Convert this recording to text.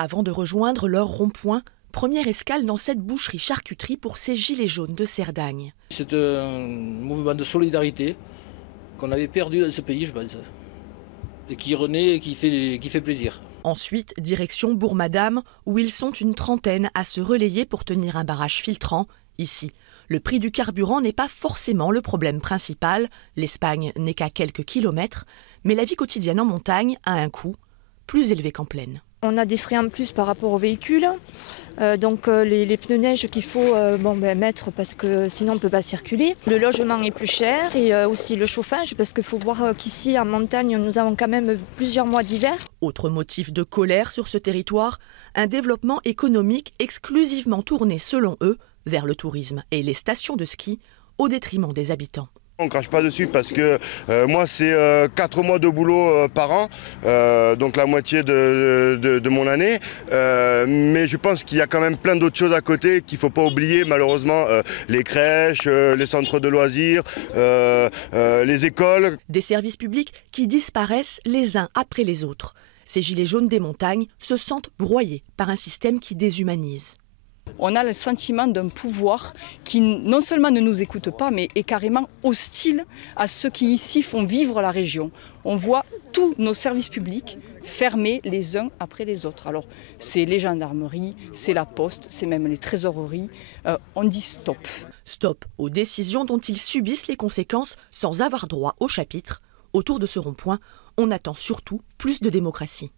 Avant de rejoindre leur rond-point, première escale dans cette boucherie-charcuterie pour ces gilets jaunes de Cerdagne. C'est un mouvement de solidarité qu'on avait perdu dans ce pays, je pense, et qui renaît et qui fait plaisir. Ensuite, direction Bourg-Madame, où ils sont une trentaine à se relayer pour tenir un barrage filtrant. Ici, le prix du carburant n'est pas forcément le problème principal. L'Espagne n'est qu'à quelques kilomètres, mais la vie quotidienne en montagne a un coût plus élevé qu'en plaine. On a des frais en plus par rapport aux véhicules, donc les pneus neige qu'il faut mettre parce que sinon on ne peut pas circuler. Le logement est plus cher et aussi le chauffage parce qu'il faut voir qu'ici en montagne nous avons quand même plusieurs mois d'hiver. Autre motif de colère sur ce territoire, un développement économique exclusivement tourné selon eux vers le tourisme et les stations de ski au détriment des habitants. On ne crache pas dessus parce que moi c'est 4 mois de boulot par an, donc la moitié de mon année. Mais je pense qu'il y a quand même plein d'autres choses à côté qu'il ne faut pas oublier malheureusement. Les crèches, les centres de loisirs, les écoles. Des services publics qui disparaissent les uns après les autres. Ces gilets jaunes des montagnes se sentent broyés par un système qui déshumanise. On a le sentiment d'un pouvoir qui non seulement ne nous écoute pas, mais est carrément hostile à ceux qui ici font vivre la région. On voit tous nos services publics fermés les uns après les autres. Alors c'est les gendarmeries, c'est la poste, c'est même les trésoreries. On dit stop. Stop aux décisions dont ils subissent les conséquences sans avoir droit au chapitre. Autour de ce rond-point, on attend surtout plus de démocratie.